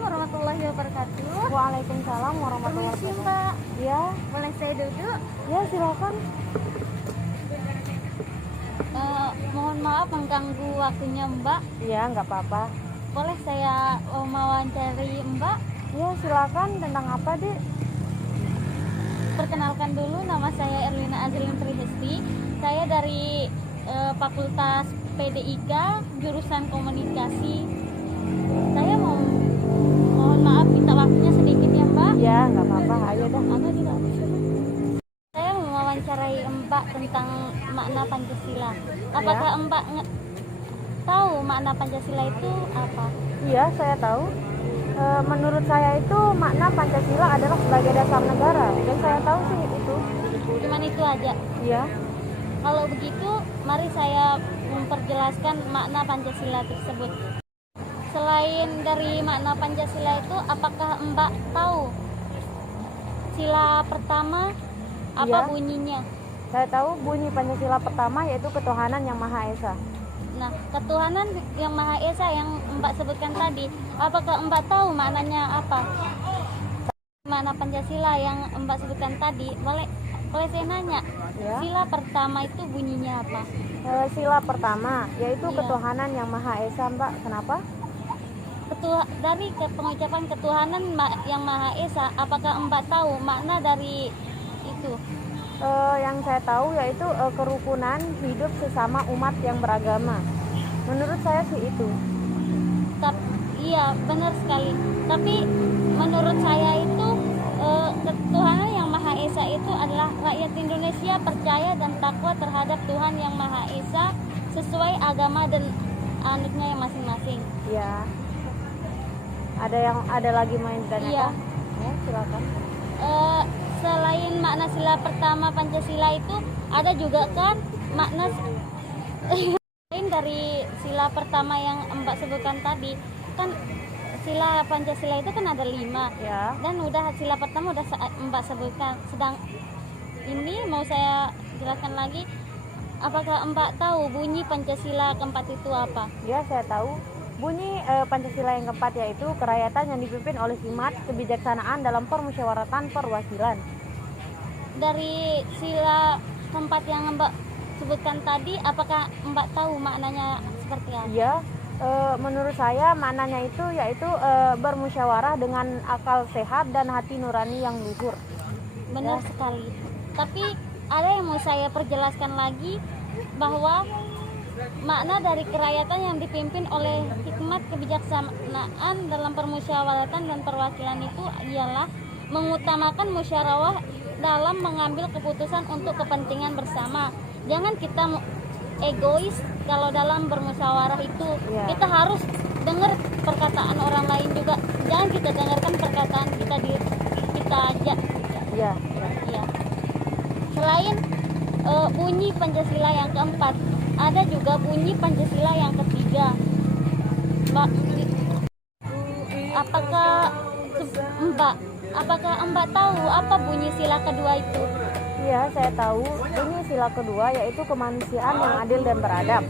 Warahmatullahi wabarakatuh. Waalaikumsalam warahmatullahi Permisi wabarakatuh. Mbak, Ya, boleh saya duduk? ya silakan. Mohon maaf mengganggu waktunya Mbak. Ya, nggak apa-apa. Boleh saya mewawancari Mbak? Ya, silakan. Tentang apa, Dik? Perkenalkan dulu, nama saya Erlina Azrin Trihesti. Saya dari Fakultas PDIK, jurusan Komunikasi. Saya mohon maaf minta waktunya sedikit ya Mbak. Ya, nggak apa-apa. Ayo dah. Ada juga. Saya mau mewawancarai Mbak tentang makna Pancasila. Apakah Mbak tahu makna Pancasila itu apa? Iya, saya tahu. Menurut saya itu makna Pancasila adalah sebagai dasar negara. Dan saya tahu sih itu. Cuman itu aja. Iya. Kalau begitu, mari saya memperjelaskan makna Pancasila tersebut. Selain dari makna Pancasila itu, apakah Mbak tahu sila pertama apa Iya. bunyinya? Saya tahu bunyi Pancasila pertama yaitu ketuhanan yang Maha Esa. Nah, ketuhanan yang Maha Esa yang Mbak sebutkan tadi, apakah Mbak tahu maknanya apa? Makna Pancasila yang Mbak sebutkan tadi, boleh saya nanya, Ya. sila pertama itu bunyinya apa? Sila pertama yaitu Iya. ketuhanan yang Maha Esa, Mbak. Kenapa? Dari pengucapan ketuhanan yang Maha Esa, apakah Mbak tahu makna dari itu? Yang saya tahu yaitu kerukunan hidup sesama umat yang beragama. Menurut saya sih itu. Iya, benar sekali. Tapi menurut saya itu ketuhanan yang Maha Esa itu adalah rakyat Indonesia percaya dan takwa terhadap Tuhan yang Maha Esa sesuai agama dan anutnya yang masing-masing. Ya. Ada lagi main ditanyakan? Iya. Ya, silakan. Selain makna sila pertama Pancasila itu ada juga kan makna lain dari sila pertama yang Mbak sebutkan tadi. Kan sila Pancasila itu kan ada 5 Ya. dan udah sila pertama udah Mbak sebutkan. Sedang ini mau saya jelaskan lagi, apakah Mbak tahu bunyi Pancasila keempat itu apa? Ya, saya tahu. Bunyi Pancasila yang keempat yaitu kerakyatan yang dipimpin oleh hikmat, kebijaksanaan dalam permusyawaratan perwakilan. Dari sila keempat yang Mbak sebutkan tadi, apakah Mbak tahu maknanya seperti apa? Ya, menurut saya maknanya itu yaitu bermusyawarah dengan akal sehat dan hati nurani yang luhur. Benar sekali. Tapi ada yang mau saya perjelaskan lagi, bahwa makna dari kerakyatan yang dipimpin oleh hikmat kebijaksanaan dalam permusyawaratan dan perwakilan itu ialah mengutamakan musyawarah dalam mengambil keputusan untuk kepentingan bersama. Jangan kita egois kalau dalam bermusyawarah itu. Ya. Kita harus dengar perkataan orang lain juga. Jangan kita dengarkan perkataan kita aja. Ya. Ya. Selain bunyi Pancasila yang keempat, ada juga bunyi Pancasila yang ketiga. Apakah Mbak tahu apa bunyi sila kedua itu? Iya, saya tahu. Bunyi sila kedua yaitu kemanusiaan yang adil dan beradab.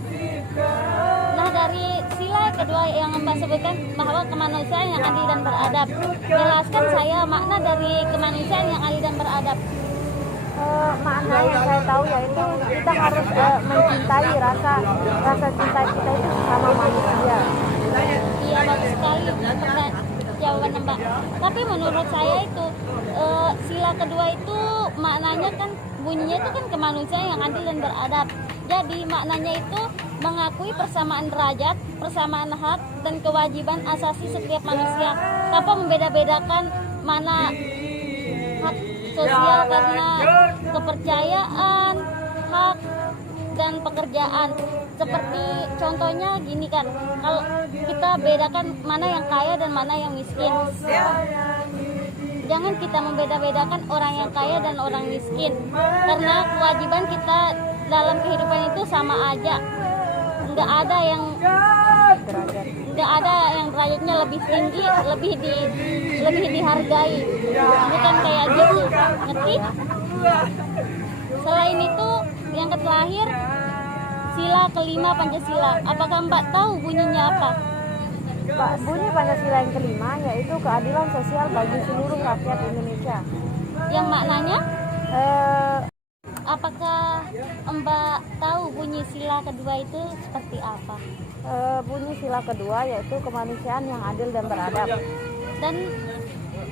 Nah, dari sila kedua yang Mbak sebutkan bahwa kemanusiaan yang adil dan beradab, jelaskan saya makna dari kemanusiaan yang adil dan beradab. Makna yang saya tahu yaitu kita harus mencintai rasa cinta kita itu sama manusia. Iya, bagus sekali jawaban Mbak. Tapi menurut saya itu sila kedua itu maknanya kan bunyinya itu kan kemanusiaan yang adil dan beradab. Jadi maknanya itu mengakui persamaan derajat, persamaan hak dan kewajiban asasi setiap manusia tanpa membeda-bedakan mana hak sosial karena kepercayaan, hak dan pekerjaan. Seperti contohnya gini kan, kalau kita bedakan mana yang kaya dan mana yang miskin. Jangan kita membeda-bedakan orang yang kaya dan orang miskin, karena kewajiban kita dalam kehidupan itu sama aja. Nggak ada yang derajatnya lebih tinggi, lebih dihargai. Bukan kayak gitu, ngerti? Selain itu, yang terakhir sila kelima Pancasila. Apakah Mbak tahu bunyinya apa? Bunyi Pancasila yang kelima yaitu keadilan sosial bagi seluruh rakyat Indonesia. Yang maknanya, Eh, apakah Mbak tahu bunyi sila kedua itu seperti apa? Bunyi sila kedua yaitu kemanusiaan yang adil dan beradab. Dan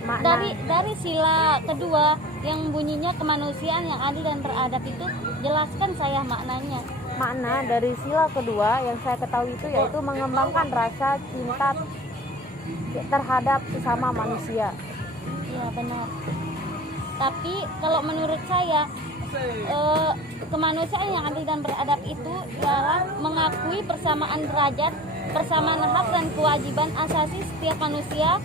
Makna dari sila kedua yang bunyinya kemanusiaan yang adil dan beradab itu, jelaskan saya maknanya. Makna dari sila kedua yang saya ketahui itu yaitu mengembangkan rasa cinta terhadap sesama manusia. Iya benar. Tapi kalau menurut saya, kemanusiaan yang adil dan beradab itu ialah mengakui persamaan derajat, persamaan hak dan kewajiban asasi setiap manusia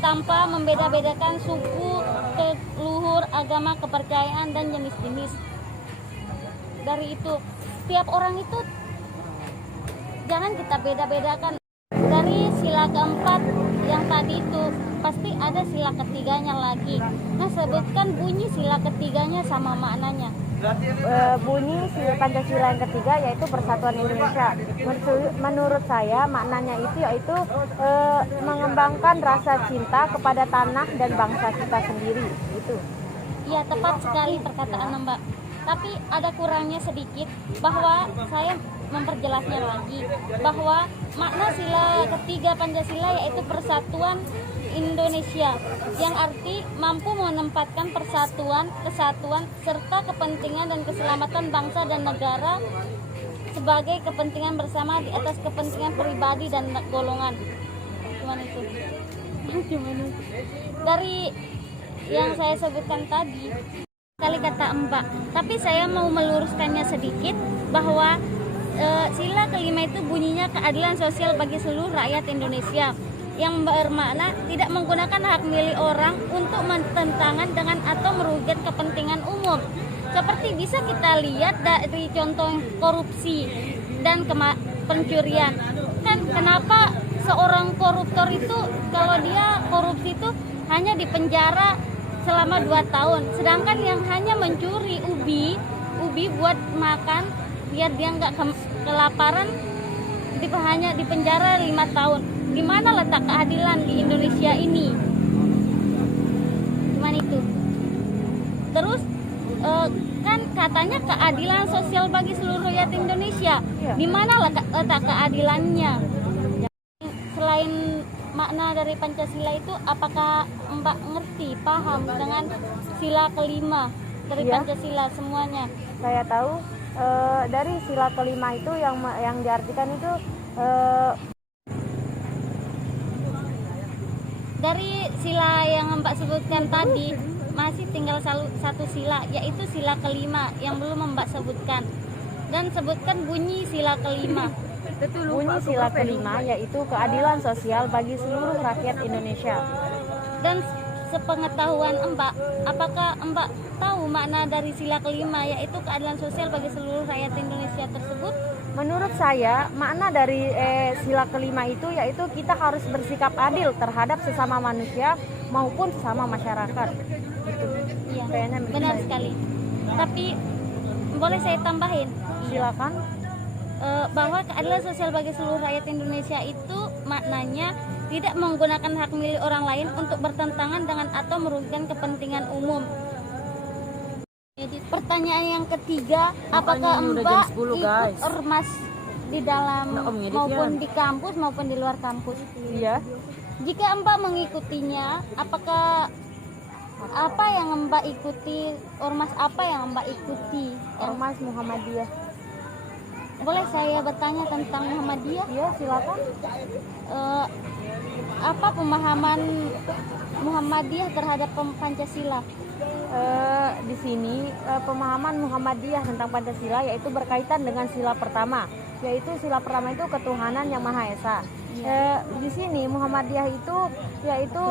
tanpa membeda-bedakan suku, leluhur, agama, kepercayaan, dan jenis-jenis. Dari itu, setiap orang itu jangan kita beda-bedakan. Dari sila keempat yang tadi itu pasti ada sila ketiganya lagi. Nah, sebutkan bunyi sila ketiganya sama maknanya. Bunyi Pancasila yang ketiga yaitu Persatuan Indonesia. Menurut saya maknanya itu yaitu mengembangkan rasa cinta kepada tanah dan bangsa kita sendiri. Itu. Iya, tepat sekali perkataan Mbak. Tapi ada kurangnya sedikit, bahwa saya memperjelasnya lagi, bahwa makna sila ketiga Pancasila yaitu Persatuan Indonesia, yang arti mampu menempatkan persatuan, kesatuan, serta kepentingan dan keselamatan bangsa dan negara sebagai kepentingan bersama di atas kepentingan pribadi dan golongan. Gimana itu? Gimana itu? Dari yang saya sebutkan tadi, kali kata Mbak, tapi saya mau meluruskannya sedikit, bahwa sila kelima itu bunyinya keadilan sosial bagi seluruh rakyat Indonesia, yang bermakna tidak menggunakan hak milik orang untuk bertentangan dengan atau merugikan kepentingan umum. Seperti bisa kita lihat dari contoh korupsi dan pencurian. Kan kenapa seorang koruptor itu kalau dia korupsi itu hanya dipenjara selama 2 tahun, sedangkan yang hanya mencuri ubi buat makan biar dia nggak kelaparan hanya dipenjara 5 tahun. Di mana letak keadilan di Indonesia ini? Gimana itu? Terus kan katanya keadilan sosial bagi seluruh rakyat Indonesia. Di mana letak keadilannya? Selain makna dari Pancasila itu, apakah Mbak ngerti, paham dengan sila kelima dari Pancasila semuanya? Saya tahu dari sila kelima itu yang diartikan itu dari sila yang Mbak sebutkan tadi masih tinggal satu sila, yaitu sila kelima yang belum Mbak sebutkan. Dan sebutkan bunyi sila kelima. bunyi sila kelima yaitu keadilan sosial bagi seluruh rakyat Indonesia. Dan sepengetahuan Mbak, apakah Mbak tahu makna dari sila kelima yaitu keadilan sosial bagi seluruh rakyat Indonesia tersebut? Menurut saya, makna dari sila kelima itu yaitu kita harus bersikap adil terhadap sesama manusia maupun sesama masyarakat. Gitu. Iya, Kayaknya benar sekali. Tapi boleh saya tambahin? Silakan. Bahwa keadilan sosial bagi seluruh rakyat Indonesia itu maknanya tidak menggunakan hak milik orang lain untuk bertentangan dengan atau merugikan kepentingan umum. Pertanyaan yang ketiga, apakah Mbak ikut ormas di dalam maupun di kampus maupun di luar kampus? Iya. Jika Mbak mengikutinya, apakah apa yang Mbak ikuti? Ormas apa yang Mbak ikuti? Ormas Muhammadiyah. Boleh saya bertanya tentang Muhammadiyah? Iya, silakan. Apa pemahaman Muhammadiyah terhadap Pancasila? Di sini pemahaman Muhammadiyah tentang Pancasila yaitu berkaitan dengan sila pertama, yaitu sila pertama itu ketuhanan yang Maha Esa. Di sini Muhammadiyah itu yaitu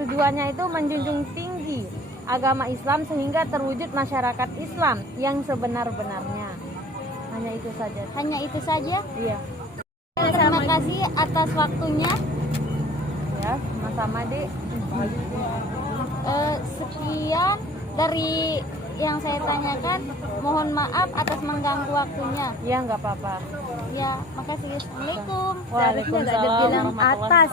tujuannya itu menjunjung tinggi agama Islam sehingga terwujud masyarakat Islam yang sebenar-benarnya. Hanya itu saja. Hanya itu saja? Iya. Terima kasih atas waktunya. Ya, sama-sama, Dek. Sekian dari yang saya tanyakan. Mohon maaf atas mengganggu waktunya. Ya, nggak apa-apa. Ya, makasih. Assalamualaikum. Waalaikumsalam Seharusnya nggak dibilang warahmatullahi atas